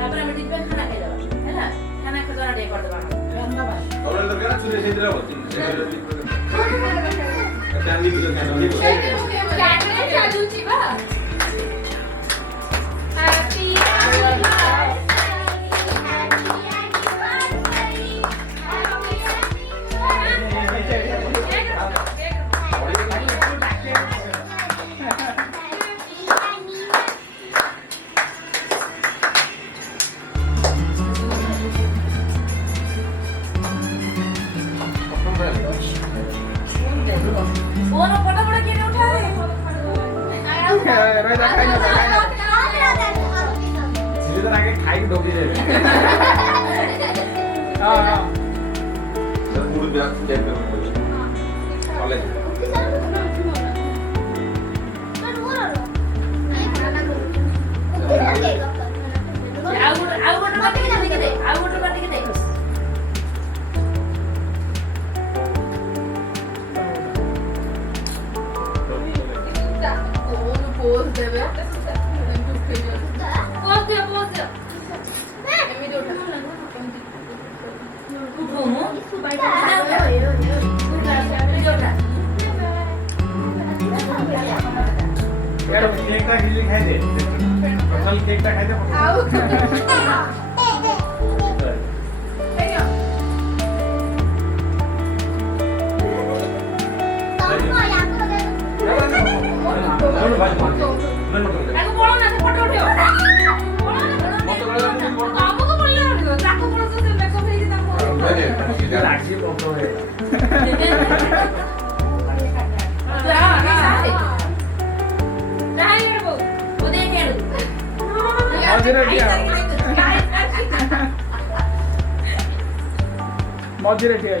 ତାପରେ ଆମେ ଟିକେ ଖାନା ଖାଇଦବା ହେଲା ଖାନା ଖଜଣା ଟିକେ କରିଦବା ତଳେ ଦରକାର ଚୁଲି ସେଇଥିରେ ହବ ଚାଲୁଛି ବା खाई डोकी दे हां हां सर मूड ब्याज चेक करो कॉलेज यार केक टा गिली खाई दे कटल केक टा खाई दे आओ मझे ठिया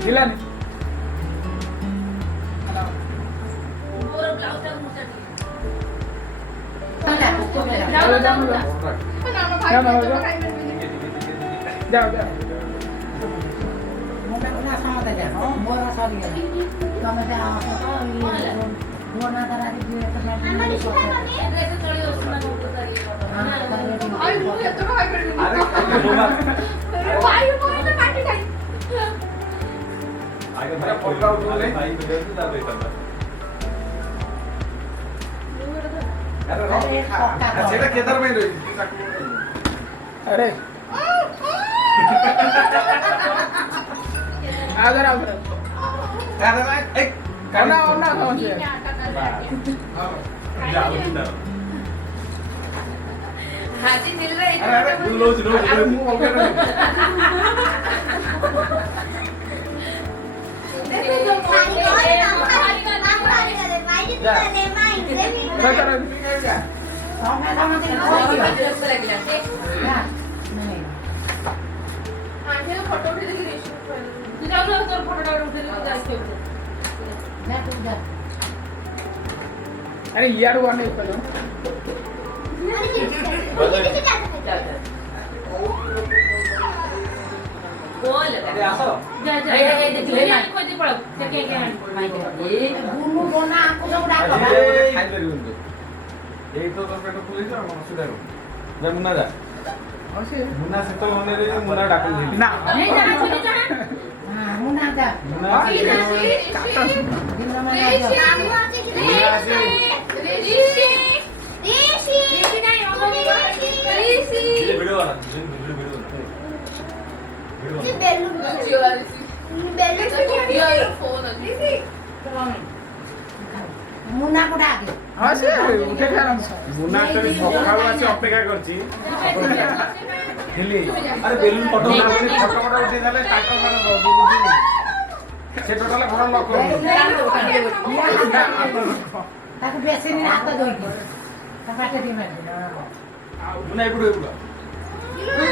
दिलानी जाओ जाओ अरे आगर आगर करना होना समझे हाजी मिल रही है अरे लो मुंह हो गया देखो खाली फोटो उठे देखी तू जाओ ना तोर फोटोटा उठे ले जाके ना तू जा अरे यार वो नहीं करो बोल अरे आसो जा जा ये देख ले ना खोज पड़ से के माइक ये गुनु रोना को सब डाक खाई परिबो এই তো তোর পেট ফুলে যাও অসুবিধা হবে যা মুন্না যা আছে মুন্না সে তো মনে রে মুন্না ডাকুন দিবি না नहीं जाना चले जाना हां मुन्ना जा মুন্না काटा दिन में आ जा ऋषि नहीं ऋषि वीडियो वाला मुन्ना को डाके हां से उठे खाराम मुन्ना तो सकाळ आसी अपेक्षा करछि दिल्ली अरे बेलुन फोटो ना फोटो फोटो उठे गले स्टार्टर माने दो बुझी से टोटल घर लॉक ताको बेसी नि हात दोई ताके दि मार मुन्ना इपुडो इपुडो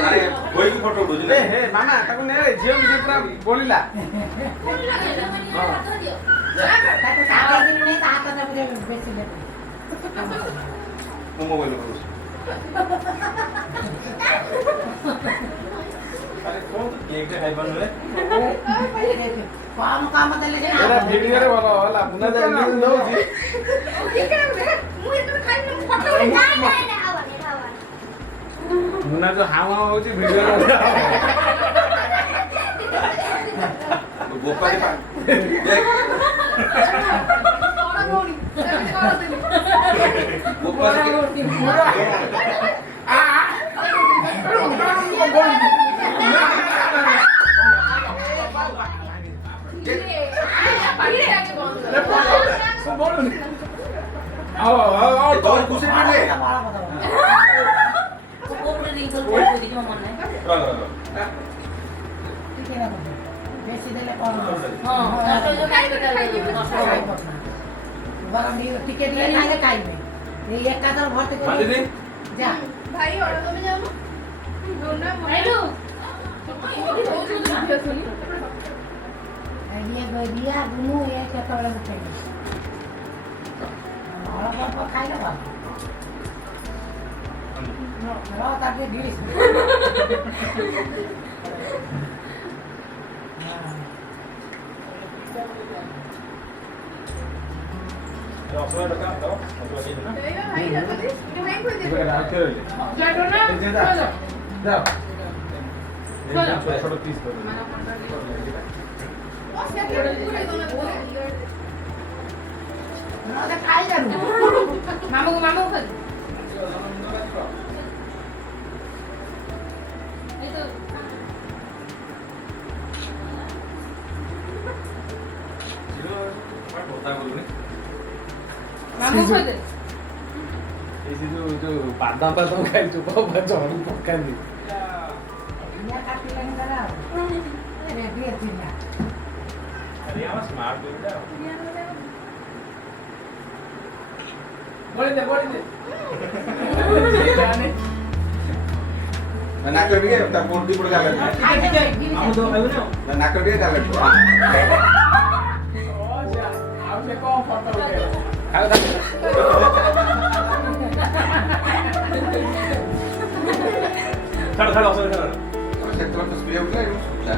अरे कोई की फोटो उठो ए हे मामा ताको ने झियो बिजे पूरा बोलिला हां ताको काटे दिन नै ताको न बेसी ले मोबाइल को ଆରେ କଣ ତୁ କେକଟା ଖାଇପାରୁନୁ ରେ? କମ କାମ ଦେଲେ ଯେ ଏରା ଭିଡିଓରେ ଭଲ ହେଲା ମୁନା ଯାଇ ନ୍ୟୁଜ ଦଉଛି। ମୁନା ଯୋଉ ହାଉ ହାଉ ହଉଛି ଭିଡିଓରେ ଗୋପାଳୀ ପା ଗୋପାଳୀ ତୋର ଖୁସି ପିଲେ ବେଶୀ ଦେଲେ କଣ ବରଂ ଟିକେ ଟିକେ ଖାଇଲେ ଖାଇବେ ଏଇ ଏକାଥର ଭର୍ତ୍ତି କରି ଯା ଭାଇ ଅର୍ଡର ତମେ ଯାଉନ ଜୋନା ମାଇଲୁ ବିଆ ଗୁନୁ ଏ କେତେବେଳେ ଖାଇବେ ଅଳ୍ପ ଅଳ୍ପ ଖାଇଲେ ଭଲ ତାପରେ ଡିସ୍ ଭାଇ ଯାଉଛନ୍ତି ଭାଇ କହି ଦେ ମାମୁକୁ ମାମୁକୁ ଖୋଜ এই তো ମାମୁକୁ ଖୋଜ ବାଦାମ ବାଦାମ ଖାଇଛୁ ଜରି ପକାନ୍ତି କାଟିଲେଣି ତାରା ରେଡି ଥିଲା ସ୍ମାର୍ଟ ନାକ ଟିକେ ତା ପୋଟି ପଡ ଗାଲେ ନାକ ଟିକେ ଗାଲେ ଛାଡ଼ ଛାଡ଼ ଅସଲ ଛାଡ଼ ସେତେବେଳେ ତ ସ୍ପ୍ରେ ହଉଥିଲା ଏବଂ ଶୁଖିଲା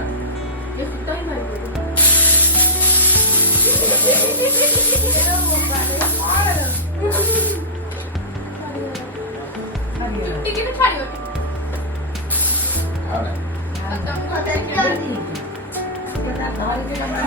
ଏ ସୁତା ହିଁ ମାରିବ ଟିକେ ବି ଛାଡ଼ିବ ଆଉ ନା ଧରିକି